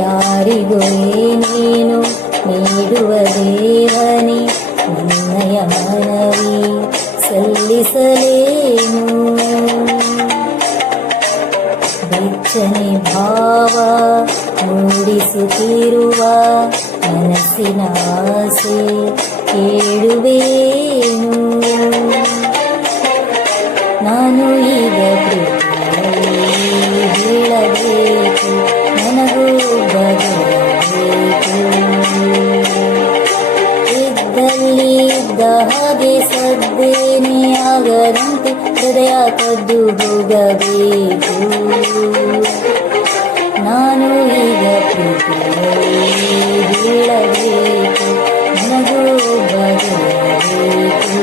ಯಾರಿಗೂ ಏನೇನು ನೀಡುವ ದೇವನೇ, ನಿನ್ನಯ ಮನವಿ ಸಲ್ಲಿಸಲೇನು. ಬೆಚ್ಚನೆ ಭಾವ ಮೂಡಿಸುತ್ತಿರುವ ಮನಸ್ಸಿನ ಆಸೆ ಕೇಳುವೇನು. ನಾನು ಈಗ ಬೀಳಬೇಕು, ನನಗೂ ಬದಲಬೇಕು. ಇದ್ದಲ್ಲಿ ಇದ್ದ ಹಾಗೆ ಸದ್ದೇನೆ ಆಗದಂತೆ ಹೃದಯ ಕದ್ದು ಹೋಗಬೇಕು. ನಾನು ಈಗ ಬೀಳಬೇಕು, ನನಗೂ ಬದಲಬೇಕು.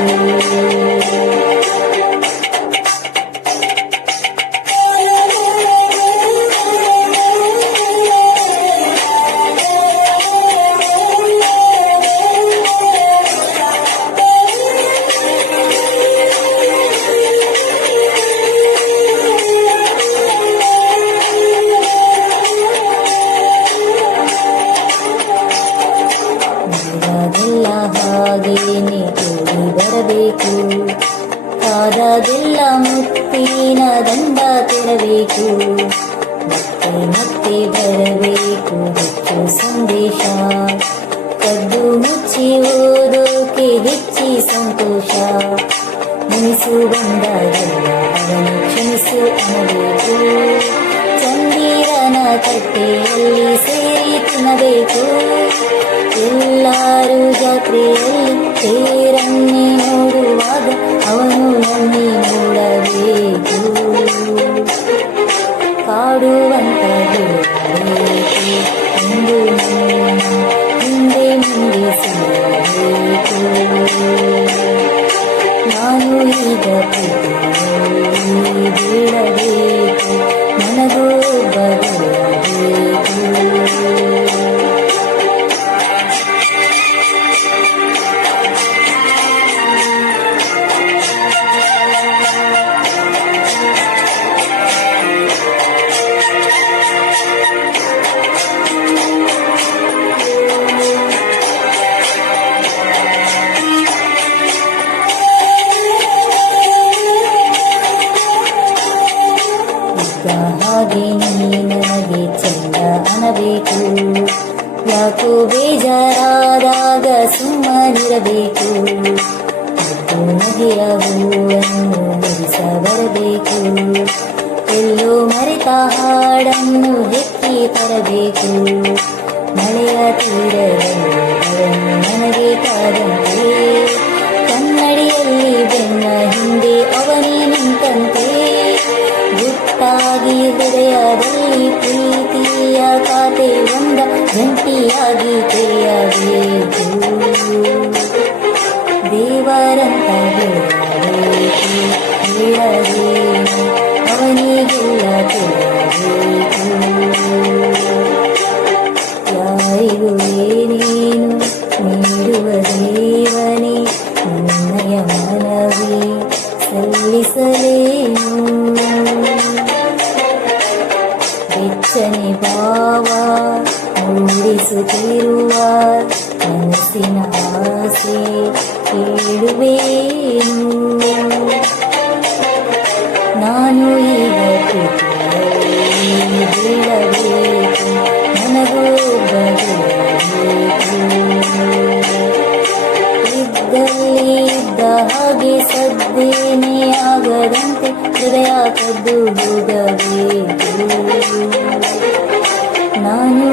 ಎಲ್ಲ ಹಾಗೇನೆ ಕೂಡಿ ಬರಬೇಕು, ಕಾದದೆಲ್ಲ ಮುತ್ತಿನ ದಂಡ ತೆರಬೇಕು. ಮತ್ತೆ ಮತ್ತೆ ಬರಬೇಕು ಹೆಚ್ಚು ಸಂದೇಶ, ಕದ್ದು ಮುಚ್ಚಿ ಓದೋಕೆ ಹೆಚ್ಚಿ ಸಂತೋಷ. ಮುನಿಸು ಬಂದಾಗೆಲ್ಲ ಅವನು ಕ್ಷಮಿಸು ಅನ್ನಬೇಕು. ಚಂದಿರನ ತಟ್ಟೆಯಲ್ಲಿ ಸೇರಿ ತಿನ್ನಬೇಕು. ಎಲ್ಲರೂ ಜಾತ್ರೆಯಲ್ಲಿ ತೇರನ್ನೇ ನೋಡುವಾಗ ಅವನು ನನ್ನಿ ನೋಡಬೇಕು. ಕಾಡುವಂತ ಬಿಡಬೇಕು ಎಂದು ಹಿಂದೆ ಮುಂದೆ ಸಿಗಬೇಕು. ನಾನು ಈಗ ಬೀಳಬೇಕು, ನನಗೂ ಬದಲಬೇಕು. ಹಾಗೆ ನೀ ನನಗೆ ಚೆಂದ ಅನ್ನಬೇಕು. ಯಾಕೋ ಬೇಜಾರಾದಾಗ ಸುಮ್ಮನಿರಬೇಕು. ಅದು ನಗೆಯ ಹೂವನ್ನು ಮುರಿಸ ಬರಬೇಕು. ಎಲ್ಲೋ ಮರೆತ ಹಾಡನ್ನು ಹೆಕ್ಕಿ ತರಬೇಕು. ಮಳೆಯ ತೀರದಲ್ಲಿ ಅವನು ನನಗೆ ಕಾದಂತೆ, ಕನ್ನಡಿಯಲ್ಲಿ ಬೆನ್ನ ಹಿಂದೆ ಅವನೇ ನಿಂತಂತೆ. ಗುಟ್ಟಾಗಿ ಹೃದಯದಲ್ಲಿ ಪ್ರೀತಿಯ ಖಾತೆ ಒಂದ ಜಂಟಿಯಾಗಿ ತೆರೆಯಬೇಕು. ದೇವರಂತ ಬೆಳಬೇಕು, ಹೇಳಬೇಕು ಅವನಿಗೆಲ್ಲ ತಿಳಿಯಬೇಕು. ಯಾರಿಗೂ ಏನೇನು ನೀಡುವ ದೇವನೇ, ನಿನ್ನಯ ಮನವಿ ಸಲ್ಲಿಸಲೇನು. ಬೆಚ್ಚನೆ ಭಾವ ಮೂಡಿಸುತ್ತಿರುವ ಮನಸ್ಸಿನ ಆಸೆ ಕೇಳುವೇನು. ನಾನು ಈಗ ಬೀಳಬೇಕು, ನನಗೂ ಬದಲಬೇಕು. ಇದ್ದಲ್ಲಿ ಇದ್ದ ಹಾಗೆ ಸದ್ದೇನೆ ಆಗದಂತೆ ಹೃದಯ ಕದ್ದು ಹೋಗಬೇಕು. ನಾನು